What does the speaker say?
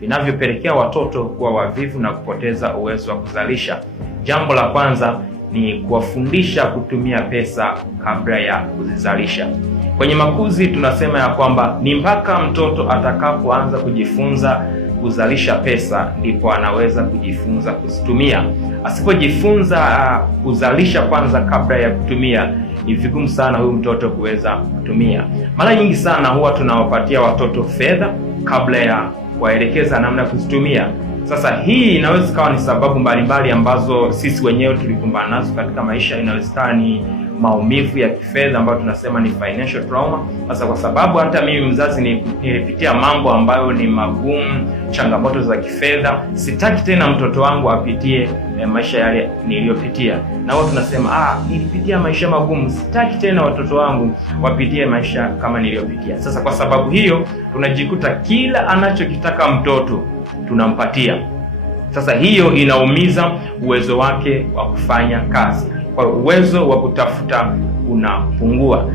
vinavyopelekea watoto kuwa wavivu na kupoteza uwezo wa kuzalisha. Jambo la kwanza ni kuwafundisha kutumia pesa kabla ya kuzizalisha. Kwenye makuzi tunasema ya kwamba ni mpaka mtoto atakapoanza kujifunza kuzalisha pesa ndipo anaweza kujifunza kuzitumia. Asipojifunza kuzalisha kwanza kabla ya kutumia, ni vigumu sana huyu mtoto kuweza kutumia. Mara nyingi sana huwa tunawapatia watoto fedha kabla ya kuwaelekeza namna ya kuzitumia. Sasa hii inaweza kuwa ni sababu mbalimbali ambazo sisi wenyewe tulikumbana nazo katika maisha. Inaweza ni maumivu ya kifedha ambayo tunasema ni financial trauma. Sasa kwa sababu hata mimi mzazi nilipitia mambo ambayo ni magumu, changamoto za kifedha, sitaki tena mtoto wangu apitie maisha yale niliyopitia. Na wao tunasema nilipitia maisha magumu, sitaki tena watoto wangu wapitie maisha kama niliyopitia. Sasa kwa sababu hiyo tunajikuta kila anachokitaka mtoto tunampatia. Sasa hiyo inaumiza uwezo wake wa kufanya kazi, kwa uwezo wa kutafuta unapungua.